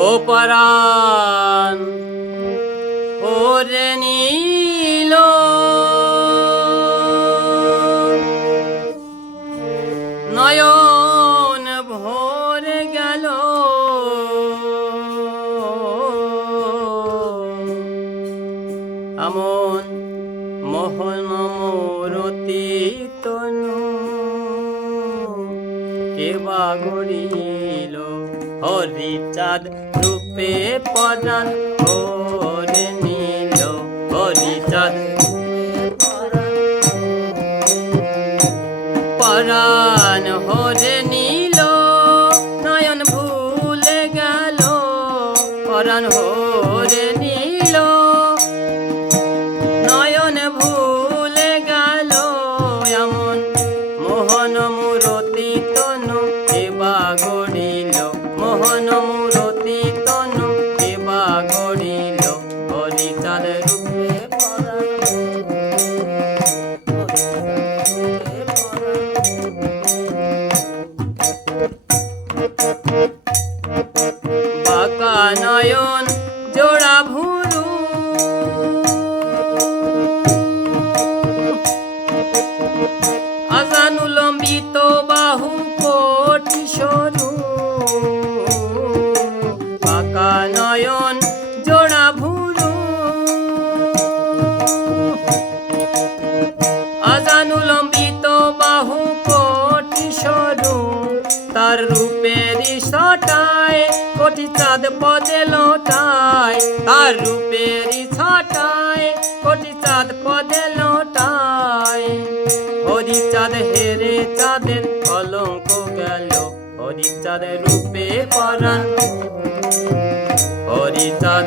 ও পরাণ ওরে নীল। নয়ন ভরে গেল। আমন মোহন মোরতি তনু। কেবা গড়িল হরিচাঁদ রূপে পরাণ ওরে আজানুলম্বিত বাহু কোটি সরু তার রূপেরই ছটায় কোটি চাঁদ পদে লোটায়, তার রূপেরই ছটায় কোটি চাঁদ পদে লোটায়। হরি চাঁদ হেরে চাঁদের কলঙ্ক গেল, হরি চাঁদ রূপে পরাণ। হরি চাঁদ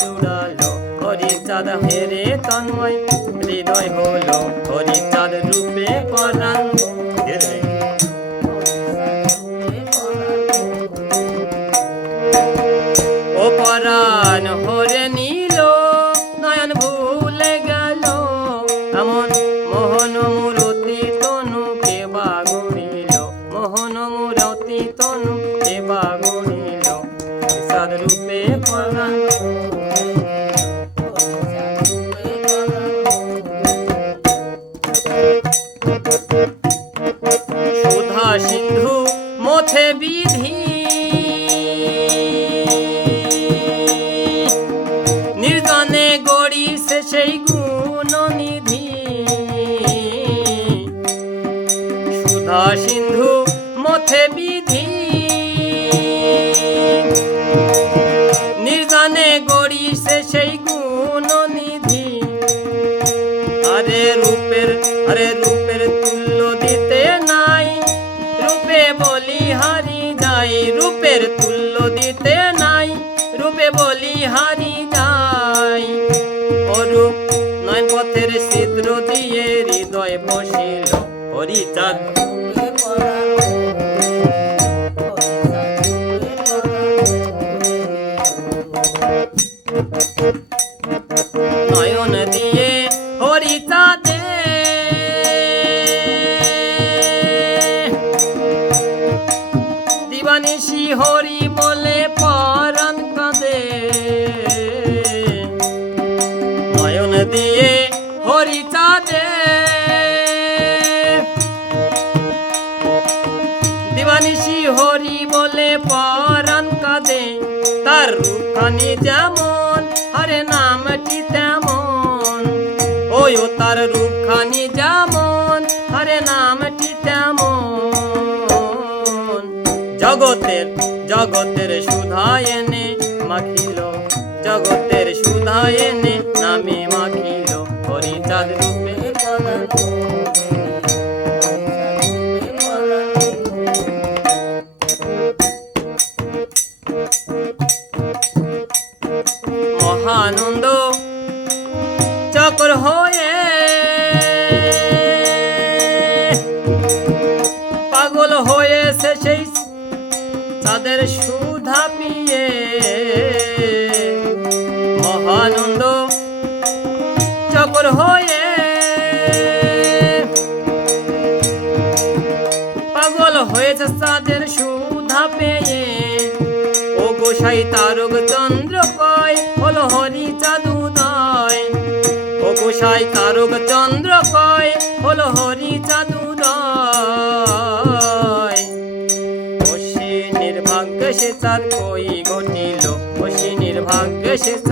জুড়ালো হরিচাঁদ হেরে তন্ময় হৃদয় হলো সিন্ধু মথে বিধি। নির্জনে গড়িছে সেই গুণ নিধি। আরে রূপের আরে রূপের তুল্য দিতে নাই। রূপে বলি হারি যাই, রূপের তুল্য দিতে নাই। রূপে বলি হারি যাই। অরূপ নয় পথের বসিল হরিচাঁদ নয়ন দিয়ে হরিচাঁদে দিবানিশি হরি বলে পরাণ কাঁদে। নয়ন দিয়ে হরিচাঁদে হরে নামটি তেমন ওই তার রূপখানি যেমন হরে নামটি তেমন জগতের জগতের চাঁদের সুধা পিয়ে। মহানন্দ চকর হয়ে পাগল হয়েছে চাঁদের সুধা পেয়ে। ও গোসাই তারক চন্দ্র কয় হলো হরি চাঁদুদয় ও গোসাই তারক চন্দ্র কয় হলো হরি চাঁদুদয়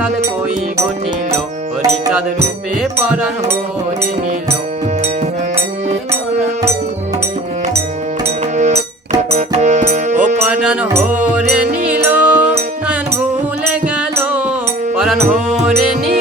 চাঁদ কই ঘটিল? হরি চাঁদ রূপে পরাণ হরি নিল। পরাণ হরে নিল, নয়ন ভুলে গেল, পরাণ হরে নিল